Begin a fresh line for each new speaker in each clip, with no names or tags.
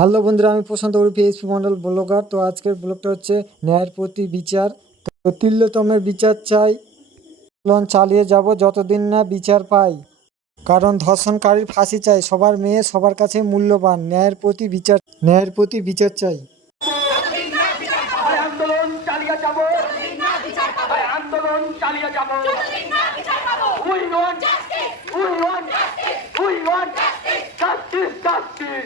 Hello বন্ধুরা আমি প্রশান্ত ওরফি পিএইচপি মন্ডল ব্লগার। তো আজকের ব্লগটা হচ্ছে ন্যায়ের প্রতি বিচার। তো তিল্যতমের বিচার চাই আন্দোলন চালিয়ে যাব যতদিন না বিচার পাই। কারণ ধর্ষণকারীর ফাঁসি চাই সবার মেয়ে সবার কাছে মূল্যবান। ন্যায়ের প্রতি বিচার ন্যায়ের প্রতি বিচার চাই।
আন্দোলন চালিয়ে যাব। আন্দোলন চালিয়ে যাব we want we want we want justice justice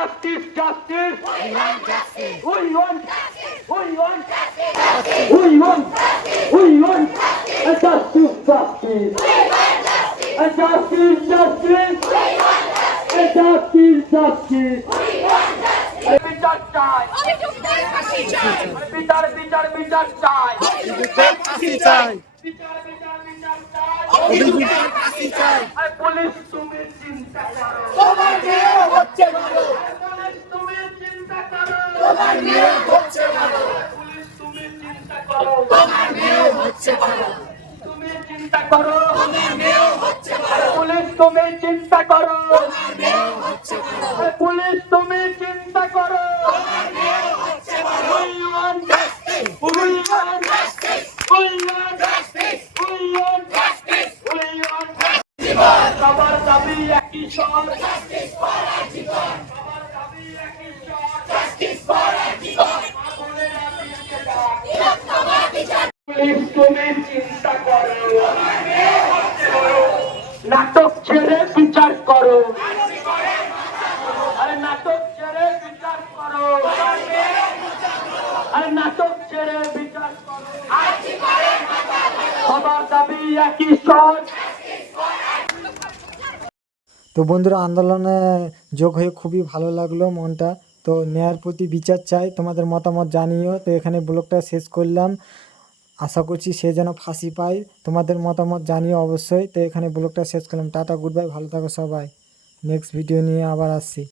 R justice justice we want we want we want we want justice justice R justice justice justice justice বিচার চাই বিচার বিচার বিচার চাই বিচার বিচার বিচার চাই আর পুলিশ তুমি চিন্তা করো তোমার মেয়ে হচ্ছে ভালো পুলিশ তুমি চিন্তা করো তোমার মেয়ে হচ্ছে ভালো। পুলিশ তুমি চিন্তা করো তোমার মেয়ে হচ্ছে ভালো। তুমি চিন্তা করো তোমার মেয়ে হচ্ছে ভালো। পুলিশ তুমি চিন্তা করো। তোমার মেয়ে হচ্ছে ভালো। পুলিশ তুমি চিন্তা করো। তোমার মেয়ে হচ্ছে ভালো। We want justice we want justice we want justice we want justice we want সবার দাবি একই স্বর জাস্টিস ফর আর্জিকর তুমি চিন্তা করো নাটক ছেড়ে বিচার করো। আরে নাটক ছেড়ে বিচার করো। আরে নাটক ছেড়ে বিচার করো। সবার দাবি একই স্বর
তো বন্ধুরা আন্দোলনে যোগ হয়ে খুবই ভালো লাগল মনটা। তো ন্যায়ের প্রতি বিচার চাই তোমাদের মতামত জানিও। তো এখানে ব্লগটা শেষ করলাম। আশা করছি সে যেন ফাঁসি পায়। তোমাদের মতামত জানিয়ে অবশ্যই। তো এখানে ব্লগটা শেষ করলাম। টাটা, গুড বাই, ভালো থাকো সবাই। নেক্সট ভিডিও নিয়ে আবার আসছি।